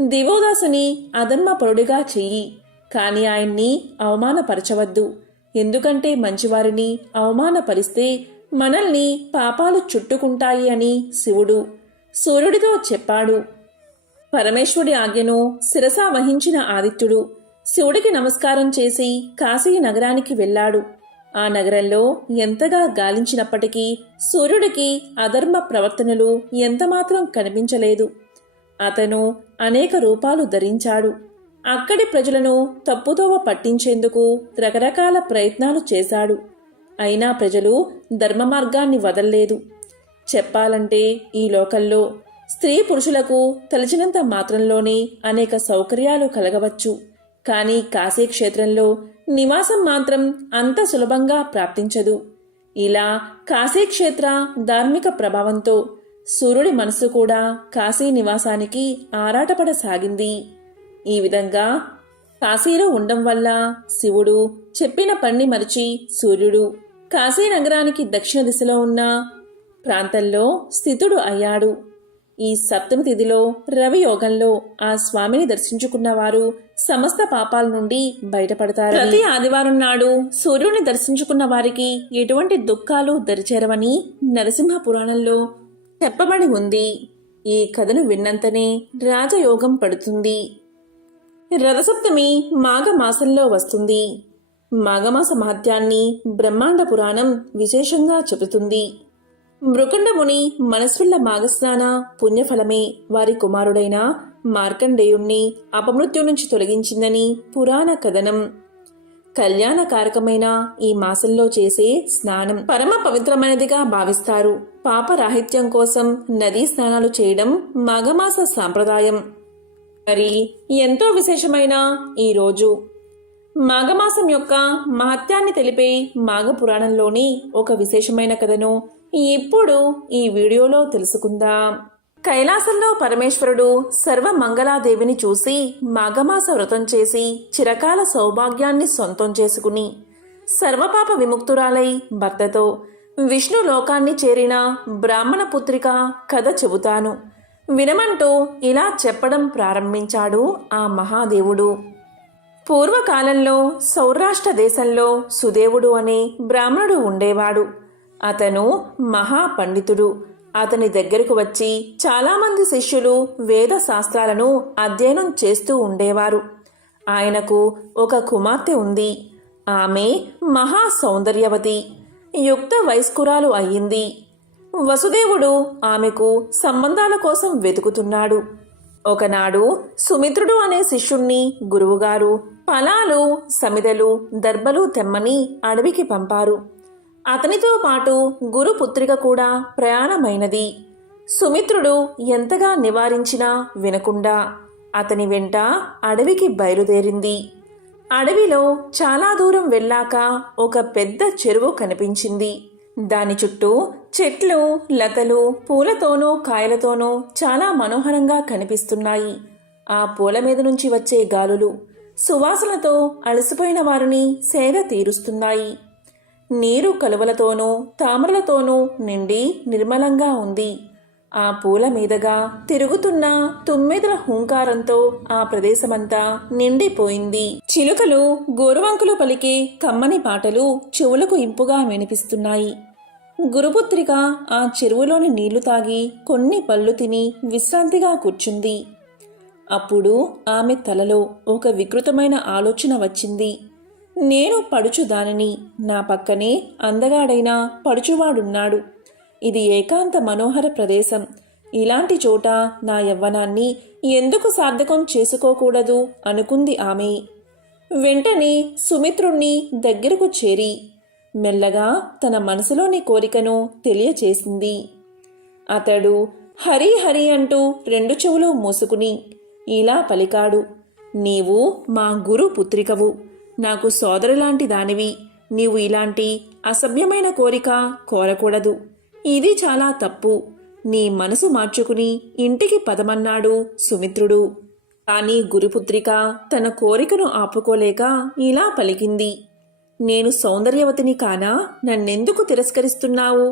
దివోదాసుని అధర్మపరుడిగా చెయ్యి, కాని ఆయన్ని అవమానపరచవద్దు. ఎందుకంటే మంచివారిని అవమానపరిస్తే మనల్ని పాపాలు చుట్టుకుంటాయి అని శివుడు సూర్యుడితో చెప్పాడు. పరమేశ్వరుడి ఆజ్ఞను శిరసా వహించిన ఆదిత్యుడు శివుడికి నమస్కారం చేసి కాశీ నగరానికి వెళ్ళాడు. ఆ నగరంలో ఎంతగా గాలించినప్పటికీ సూర్యుడికి అధర్మ ప్రవర్తనలు ఎంతమాత్రం కనిపించలేదు. అతను అనేక రూపాలు ధరించాడు. అక్కడి ప్రజలను తప్పుదోవ పట్టించేందుకు రకరకాల ప్రయత్నాలు చేశాడు. అయినా ప్రజలు ధర్మ మార్గాన్ని వదల్లేదు. చెప్పాలంటే ఈ లోకంలో స్త్రీ పురుషులకు తలచినంత మాత్రంలోనే అనేక సౌకర్యాలు కలగవచ్చు. కానీ కాశీక్షేత్రంలో నివాసం మాత్రం అంత సులభంగా ప్రాప్తించదు. ఇలా కాశీక్షేత్ర ధార్మిక ప్రభావంతో సూర్యుడి మనసు కూడా కాశీ నివాసానికి ఆరాటపడసాగింది. ఈ విధంగా కాశీలో ఉండడం వల్ల శివుడు చెప్పిన పని మరిచి సూర్యుడు కాశీ నగరానికి దక్షిణ దిశలో ఉన్న ప్రాంతంలో స్థితుడు అయ్యాడు. ఈ సప్తమి తిథిలో రవి యోగంలో ఆ స్వామిని దర్శించుకున్న వారు సమస్త పాపాల నుండి బయటపడతారు. ప్రతి ఆదివారం నాడు సూర్యుని దర్శించుకున్న వారికి ఎటువంటి దుఃఖాలు దరిచేరవని నరసింహ పురాణంలో చెప్పబడి ఉంది. ఈ కథను విన్నంతనే రాజయోగం పడుతుంది. రథసప్తమి మాఘమాసంలో వస్తుంది. మాఘమాస మహత్యాన్ని బ్రహ్మాండ పురాణం విశేషంగా చెబుతుంది. మృకండముని మనస్సుల మాఘస్నాన పుణ్యఫలమే వారి కుమారుడైన మార్కండేయుణ్ణి అపమృత్యు నుంచి తొలగించిందని పురాణ కథనం. కళ్యాణకారకమైన ఈ మాసంలో చేసే స్నానం పరమ పవిత్రమైనదిగా భావిస్తారు. పాపరాహిత్యం కోసం నదీ స్నానాలు చేయడం మాఘమాస సాంప్రదాయం. మరి ఎంతో విశేషమైన ఈ రోజు మాఘమాసం యొక్క మహత్యాన్ని తెలిపే మాఘ పురాణంలోని ఒక విశేషమైన కథను ఇప్పుడు ఈ వీడియోలో తెలుసుకుందాం. కైలాసంలో పరమేశ్వరుడు సర్వమంగళాదేవిని చూసి మాఘమాస వ్రతం చేసి చిరకాల సౌభాగ్యాన్ని సొంతం చేసుకుని సర్వపాప విముక్తురాలై భర్తతో విష్ణు లోకాన్ని చేరిన బ్రాహ్మణ పుత్రిక కథ చెబుతాను వినమంటూ ఇలా చెప్పడం ప్రారంభించాడు ఆ మహాదేవుడు. పూర్వకాలంలో సౌరాష్ట్ర దేశంలో సుదేవుడు అనే బ్రాహ్మణుడు ఉండేవాడు. అతను మహాపండితుడు. అతని దగ్గరకు వచ్చి చాలామంది శిష్యులు వేద శాస్త్రాలను అధ్యయనం చేస్తూ ఉండేవారు. ఆయనకు ఒక కుమార్తె ఉంది. ఆమె మహా సౌందర్యవతి, యుక్త వయస్కురాలు అయ్యింది. వసుదేవుడు ఆమెకు సంబంధాల కోసం వెతుకుతున్నాడు. ఒకనాడు సుమిత్రుడు అనే శిష్యుణ్ణి గురువుగారు ఫలాలు, సమిదలు, దర్భలు తెమ్మని అడవికి పంపారు. అతనితో పాటు గురుపుత్రిక కూడా ప్రయాణమైనది. సుమిత్రుడు ఎంతగా నివారించినా వినకుండా అతని వెంట అడవికి బయలుదేరింది. అడవిలో చాలా దూరం వెళ్ళాక ఒక పెద్ద చెరువు కనిపించింది. దాని చుట్టూ చెట్లు, లతలు, పూలతోనూ కాయలతోనూ చాలా మనోహరంగా కనిపిస్తున్నాయి. ఆ పూల మీద నుంచి వచ్చే గాలులు సువాసనతో అలసిపోయిన వారిని సేద తీరుస్తున్నాయి. నీరు కలువలతోనూ తామరలతోనూ నిండి నిర్మలంగా ఉంది. ఆ పూల మీదగా తిరుగుతున్న తుమ్మెదల హూంకారంతో ఆ ప్రదేశమంతా నిండిపోయింది. చిలుకలు, గోరువంకులు పలికే కమ్మని పాటలు చెవులకు ఇంపుగా వినిపిస్తున్నాయి. గురుపుత్రిక ఆ చెరువులోని నీళ్లు తాగి కొన్ని పళ్ళు తిని విశ్రాంతిగా కూర్చుంది. అప్పుడు ఆమె తలలో ఒక వికృతమైన ఆలోచన వచ్చింది. నేను పడుచుదానిని, నా పక్కనే అందగాడైన పడుచువాడున్నాడు. ఇది ఏకాంత మనోహర ప్రదేశం. ఇలాంటి చోట నా యవ్వనాన్ని ఎందుకు సార్థకం చేసుకోకూడదు అనుకుంది ఆమె. వెంటనే సుమిత్రుణ్ణి దగ్గరకు చేరి, మెల్లగా తన మనసులోని కోరికను తెలియచేసింది. అతడు హరి హరి అంటూ రెండు చెవులు మూసుకుని ఇలా పలికాడు. నీవు మా గురు పుత్రికవు, నాకు సోదరులాంటి దానివి. నీవు ఇలాంటి అసభ్యమైన కోరిక కోరకూడదు. ఇది చాలా తప్పు. నీ మనసు మార్చుకుని ఇంటికి పదమన్నాడు సుమిత్రుడు. కాని గురుపుత్రిక తన కోరికను ఆపుకోలేక ఇలా పలికింది. నేను సౌందర్యవతిని కానా? నన్నెందుకు తిరస్కరిస్తున్నావు?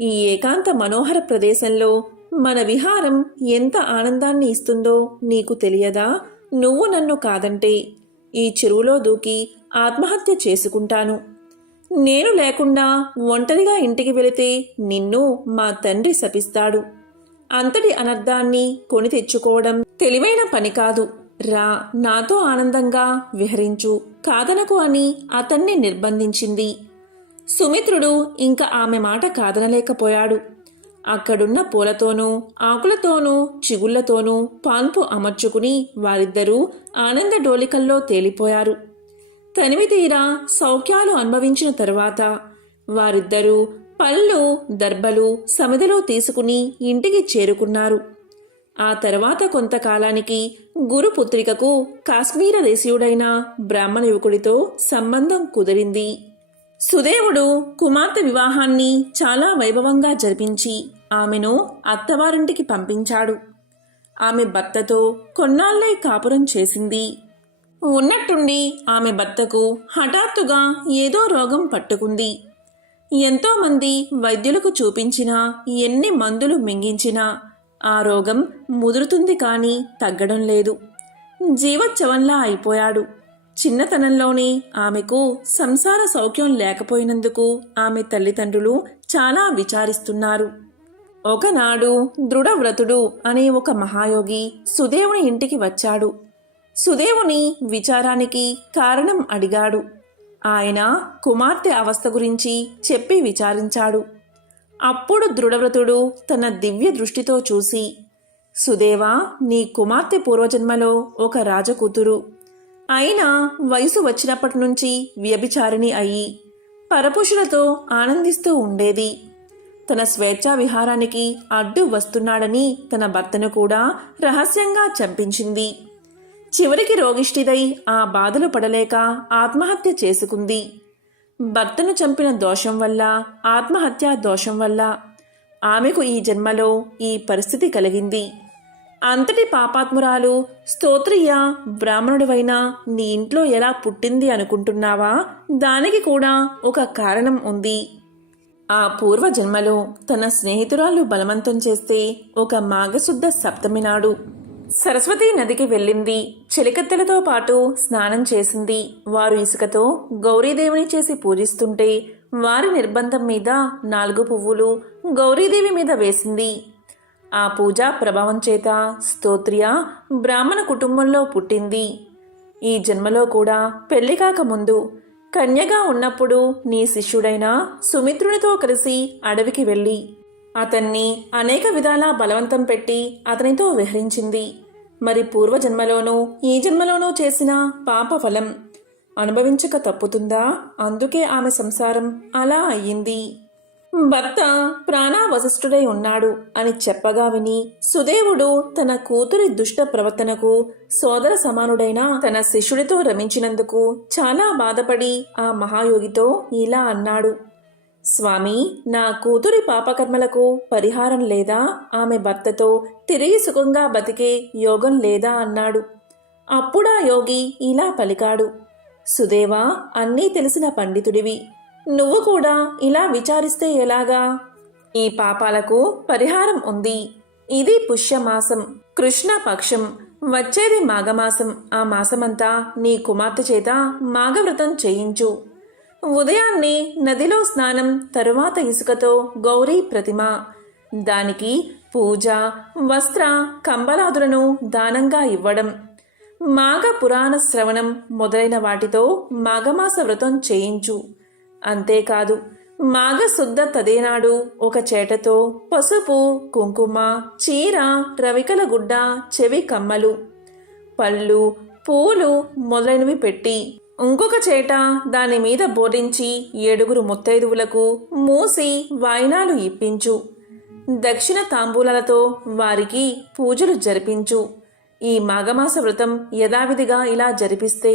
ఈ ఏకాంత మనోహర ప్రదేశంలో మన విహారం ఎంత ఆనందాన్ని ఇస్తుందో నీకు తెలియదా? నువ్వు నన్ను కాదంటే ఈ చెరువులో దూకి ఆత్మహత్య చేసుకుంటాను. నేను లేకుండా ఒంటరిగా ఇంటికి వెళితే నిన్ను మా తండ్రి శపిస్తాడు. అంతటి అనర్థాన్ని కొని తెచ్చుకోవడం తెలివైన పని కాదు. రా, నాతో ఆనందంగా విహరించు, కాదనకు అని అతన్ని నిర్బంధించింది. సుమిత్రుడు ఇంకా ఆమె మాట కాదనలేకపోయాడు. అక్కడున్న పూలతోనూ ఆకులతోనూ చిగుళ్లతోనూ పాన్పు అమర్చుకుని వారిద్దరూ ఆనంద డోలికల్లో తేలిపోయారు. తనివి తీరా సౌఖ్యాలు అనుభవించిన తరువాత వారిద్దరూ పళ్ళు దర్భలు సమిదలో తీసుకుని ఇంటికి చేరుకున్నారు. ఆ తర్వాత కొంతకాలానికి గురుపుత్రికకు కాశ్మీర దేశీయుడైన బ్రాహ్మణ యువకుడితో సంబంధం కుదిరింది. సుదేవుడు కుమార్తె వివాహాన్ని చాలా వైభవంగా జరిపించి ఆమెను అత్తవారింటికి పంపించాడు. ఆమె భర్తతో కొన్నాళ్లే కాపురం చేసింది. ఉన్నట్టుండి ఆమె భర్తకు హఠాత్తుగా ఏదో రోగం పట్టుకుంది. ఎంతోమంది వైద్యులకు చూపించినా, ఎన్ని మందులు మింగించినా ఆ రోగం ముదురుతుంది కానీ తగ్గడం లేదు. జీవచ్చవంలా అయిపోయాడు. చిన్నతనంలోనే ఆమెకు సంసార సౌఖ్యం లేకపోయినందుకు ఆమె తల్లిదండ్రులు చాలా విచారిస్తున్నారు. ఒకనాడు దృఢవ్రతుడు అనే ఒక మహాయోగి సుదేవుని ఇంటికి వచ్చాడు. సుదేవుని విచారానికి కారణం అడిగాడు. ఆయన కుమార్తె అవస్థ గురించి చెప్పి విచారించాడు. అప్పుడు దృఢవ్రతుడు తన దివ్య దృష్టితో చూసి, సుదేవా, నీ కుమార్తె పూర్వజన్మలో ఒక రాజకూతురు అయినా వయసు వచ్చినప్పటి నుంచి వ్యభిచారిణి అయి పరపురుషులతో ఆనందిస్తూ ఉండేది. తన స్వేచ్ఛా విహారానికి అడ్డు వస్తున్నాడని తన భర్తను కూడా రహస్యంగా చంపించింది. చివరికి రోగిష్టిదై ఆ బాధలు పడలేక ఆత్మహత్య చేసుకుంది. భర్తను చంపిన దోషం వల్ల, ఆత్మహత్య దోషం వల్ల ఆమెకు ఈ జన్మలో ఈ పరిస్థితి కలిగింది. అంతటి పాపాత్మురాలు స్తోత్రియ బ్రాహ్మణుడివైనా నీ ఇంట్లో ఎలా పుట్టింది అనుకుంటున్నావా? దానికి కూడా ఒక కారణం ఉంది. ఆ పూర్వజన్మలో తన స్నేహితురాలు బలవంతం చేస్తే ఒక మాఘశుద్ధ సప్తమి నాడు సరస్వతీ నదికి వెళ్ళింది. చెలికత్తెలతో పాటు స్నానం చేసింది. వారు ఇసుకతో గౌరీదేవిని చేసి పూజిస్తుంటే వారి నిర్బంధం మీద 4 పువ్వులు గౌరీదేవి మీద వేసింది. ఆ పూజా ప్రభావం చేత స్తోత్రియ బ్రాహ్మణ కుటుంబంలో పుట్టింది. ఈ జన్మలో కూడా పెళ్లి కాకముందు కన్యగా ఉన్నప్పుడు నీ శిష్యుడైన సుమిత్రునితో కలిసి అడవికి వెళ్ళి అతన్ని అనేక విధాలా బలవంతం పెట్టి అతనితో విహరించింది. మరి పూర్వజన్మలోనూ ఈ జన్మలోనూ చేసిన పాప ఫలం అనుభవించక తప్పుతుందా? అందుకే ఆమె సంసారం అలా అయ్యింది. భర్త ప్రాణావశిష్ఠుడై ఉన్నాడు అని చెప్పగా విని సుదేవుడు తన కూతురి దుష్ట ప్రవర్తనకు సోదర సమానుడైన తన శిష్యుడితో రమించినందుకు చాలా బాధపడి ఆ మహాయోగితో ఇలా అన్నాడు. స్వామి, నా కూతురి పాపకర్మలకు పరిహారం లేదా? ఆమె భర్తతో తిరిగి సుఖంగా బతికే యోగం లేదా అన్నాడు. అప్పుడా యోగి ఇలా పలికాడు. సుదేవా, అన్నీ తెలిసిన పండితుడివి. నువ్వు కూడా ఇలా విచారిస్తే ఎలాగా? ఈ పాపాలకు పరిహారం ఉంది. ఇది పుష్యమాసం, కృష్ణపక్షం. వచ్చేది మాఘమాసం. ఆ మాసమంతా నీ కుమార్తె చేత మాఘవ్రతం చేయించు. ఉదయాన్నే నదిలో స్నానం, తరువాత ఇసుకతో గౌరీ ప్రతిమ, దానికి పూజ, వస్త్ర కంబలాదులను దానంగా ఇవ్వడం, మాఘ పురాణ శ్రవణం మొదలైన వాటితో మాఘమాస వ్రతం చేయించు. అంతేకాదు, మాఘశుద్ధ తదేనాడు ఒక చేటతో పసుపు, కుంకుమ, చీర, రవికల గుడ్డ, చెవి కమ్మలు, పళ్ళు, పూలు మొదలైనవి పెట్టి ఇంకొక చేట దాని మీద బోధించి 7 ముత్తైదువులకు మూసి వాయినాలు ఇప్పించు. దక్షిణ తాంబూలాలతో వారికి పూజలు జరిపించు. ఈ మాఘమాస వ్రతం యథావిధిగా ఇలా జరిపిస్తే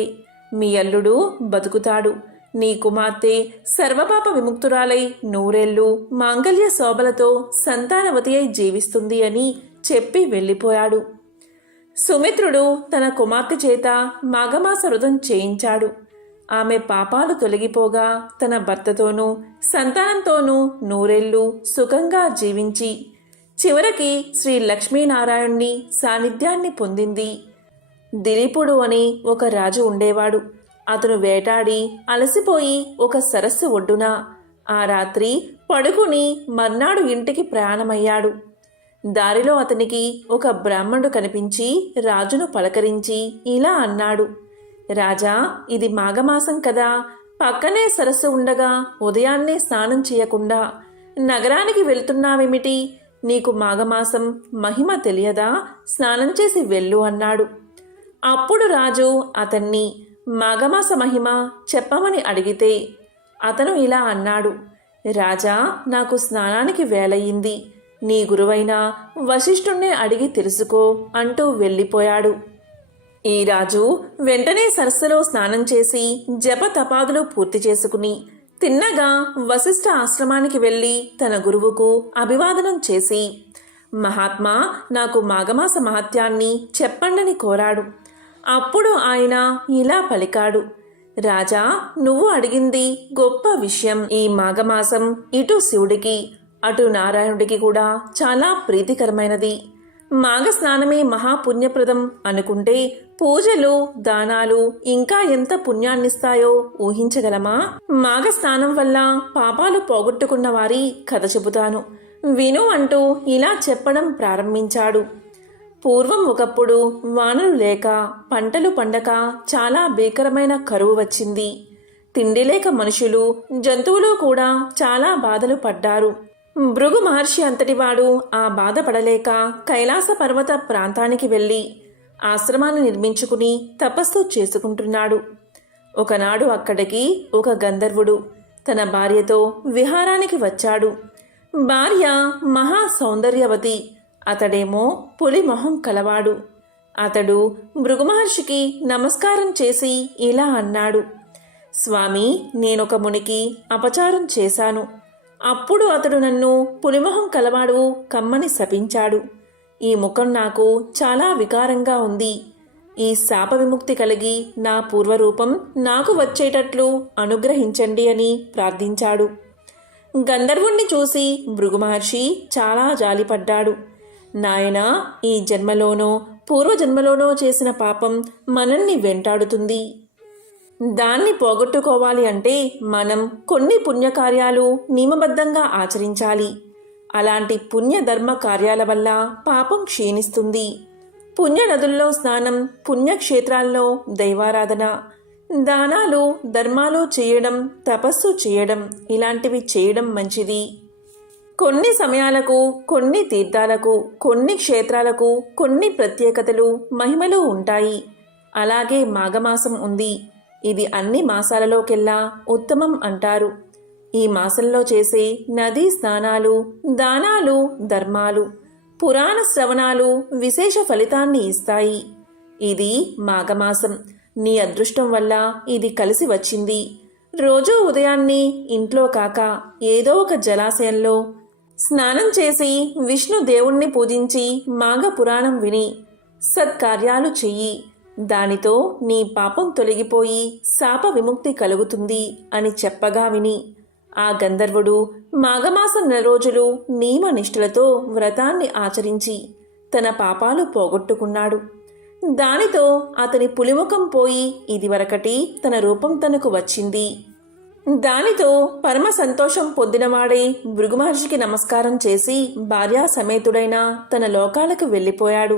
మీ అల్లుడు బతుకుతాడు. నీ కుమార్తె సర్వపాప విముక్తురాలై నూరేళ్లు మాంగళ్య శోభలతో సంతానవతి అయి జీవిస్తుంది అని చెప్పి వెళ్ళిపోయాడు. సుమిత్రుడు తన కుమార్తె చేత మాఘమాస వ్రతం చేయించాడు. ఆమె పాపాలు తొలగిపోగా తన భర్తతోనూ సంతానంతోనూ నూరేళ్లు సుఖంగా జీవించి చివరికి శ్రీ లక్ష్మీనారాయణ్ణి సాన్నిధ్యాన్ని పొందింది. దిలీపుడు అని ఒక రాజు ఉండేవాడు. అతను వేటాడి అలసిపోయి ఒక సరస్సు ఒడ్డున ఆ రాత్రి పడుకుని మర్నాడు ఇంటికి ప్రయాణమయ్యాడు. దారిలో అతనికి ఒక బ్రాహ్మణుడు కనిపించి రాజును పలకరించి ఇలా అన్నాడు: రాజా, ఇది మాఘమాసం కదా, పక్కనే సరస్సు ఉండగా ఉదయాన్నే స్నానం చేయకుండా నగరానికి వెళ్తున్నావేమిటి? నీకు మాఘమాసం మహిమ తెలియదా? స్నానం చేసి వెళ్ళు అన్నాడు. అప్పుడు రాజు అతన్ని మాఘమాస మహిమ చెప్పమని అడిగితే అతను ఇలా అన్నాడు: రాజా, నాకు స్నానానికి వేలయ్యింది. నీ గురువైన వశిష్ఠుణ్ణే అడిగి తెలుసుకో అంటూ వెళ్ళిపోయాడు. ఈ రాజు వెంటనే సరస్సులో స్నానం చేసి జప తపాదులు పూర్తి చేసుకుని తిన్నగా వశిష్ఠ ఆశ్రమానికి వెళ్ళి తన గురువుకు అభివాదనం చేసి, మహాత్మా, నాకు మాఘమాస మహత్యాన్ని చెప్పండని కోరాడు. అప్పుడు ఆయన ఇలా పలికాడు: రాజా, నువ్వు అడిగింది గొప్ప విషయం. ఈ మాఘమాసం ఇటు శివుడికి అటు నారాయణుడికి కూడా చాలా ప్రీతికరమైనది. మాఘ స్నానమే మహాపుణ్యప్రదం అనుకుంటే పూజలు, దానాలు ఇంకా ఎంత పుణ్యాన్నిస్తాయో ఊహించగలమా? మాఘ స్నానం వల్ల పాపాలు పోగొట్టుకున్న వారి కథ చెబుతాను, విను అంటూ ఇలా చెప్పడం ప్రారంభించాడు. పూర్వం ఒకప్పుడు వానలు లేక పంటలు పండక చాలా భీకరమైన కరువు వచ్చింది. తిండి లేక మనుషులు, జంతువులు కూడా చాలా బాధలు పడ్డారు. భృగు మహర్షి అంతటివాడు ఆ బాధపడలేక కైలాస పర్వత ప్రాంతానికి వెళ్ళి ఆశ్రమాన్ని నిర్మించుకుని తపస్సు చేసుకుంటున్నాడు. ఒకనాడు అక్కడికి ఒక గంధర్వుడు తన భార్యతో విహారానికి వచ్చాడు. భార్య మహా సౌందర్యవతి, అతడేమో పులి మొహం కలవాడు. అతడు భృగు మహర్షికి నమస్కారం చేసి ఇలా అన్నాడు: స్వామి, నేనొక మునికి అపచారం చేశాను. అప్పుడు అతడు నన్ను పులిమొహం కలవాడు కమ్మని శపించాడు. ఈ ముఖం నాకు చాలా వికారంగా ఉంది. ఈ శాప విముక్తి కలిగి నా పూర్వరూపం నాకు వచ్చేటట్లు అనుగ్రహించండి అని ప్రార్థించాడు. గంధర్వుణ్ణి చూసి భృగు మహర్షి చాలా జాలిపడ్డాడు. నాయనా, ఈ జన్మలోనో పూర్వజన్మలోనో చేసిన పాపం మనల్ని వెంటాడుతుంది. దాన్ని పోగొట్టుకోవాలి అంటే మనం కొన్ని పుణ్యకార్యాలు నియమబద్ధంగా ఆచరించాలి. అలాంటి పుణ్యధర్మ కార్యాల వల్ల పాపం క్షీణిస్తుంది. పుణ్య నదుల్లో స్నానం, పుణ్యక్షేత్రాల్లో దైవారాధన, దానాలు ధర్మాలు చేయడం, తపస్సు చేయడం ఇలాంటివి చేయడం మంచిది. కొన్ని సమయాలకు, కొన్ని తీర్థాలకు, కొన్ని క్షేత్రాలకు కొన్ని ప్రత్యేకతలు, మహిమలు ఉంటాయి. అలాగే మాఘమాసం ఉంది. ఇది అన్ని మాసాలలోకెల్లా ఉత్తమం అంటారు. ఈ మాసంలో చేసే నదీ స్నానాలు, దానాలు, ధర్మాలు, పురాణ శ్రవణాలు విశేష ఫలితాన్ని ఇస్తాయి. ఇది మాఘమాసం. నీ అదృష్టం వల్ల ఇది కలిసి వచ్చింది. రోజూ ఉదయాన్నే ఇంట్లో కాక ఏదో ఒక జలాశయంలో స్నానం చేసి విష్ణు దేవుణ్ణి పూజించి మాఘ పురాణం విని సత్కార్యాలు చెయ్యి. దానితో నీ పాపం తొలగిపోయి శాప విముక్తి కలుగుతుంది అని చెప్పగా విని ఆ గంధర్వుడు మాఘమాసం 4 రోజులు నియమనిష్ఠులతో వ్రతాన్ని ఆచరించి తన పాపాలు పోగొట్టుకున్నాడు. దానితో అతని పులిముఖం పోయి ఇదివరకటి తన రూపం తనకు వచ్చింది. దానితో పరమ సంతోషం పొందినవాడే భృగు మహర్షికి నమస్కారం చేసి భార్యా సమేతుడైన తన లోకాలకు వెళ్ళిపోయాడు.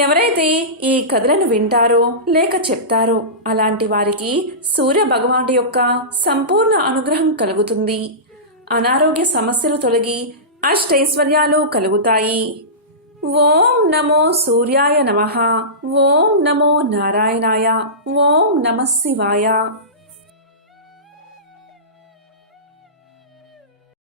ఎవరైతే ఈ కథలను వింటారో లేక చెప్తారో అలాంటి వారికి సూర్య భగవానుడి యొక్క సంపూర్ణ అనుగ్రహం కలుగుతుంది. అనారోగ్య సమస్యలు తొలగి అష్టైశ్వర్యాలు కలుగుతాయి. ఓం నమో సూర్యాయ నమః. ఓం నమో నారాయణాయ. ఓం నమః శివాయ.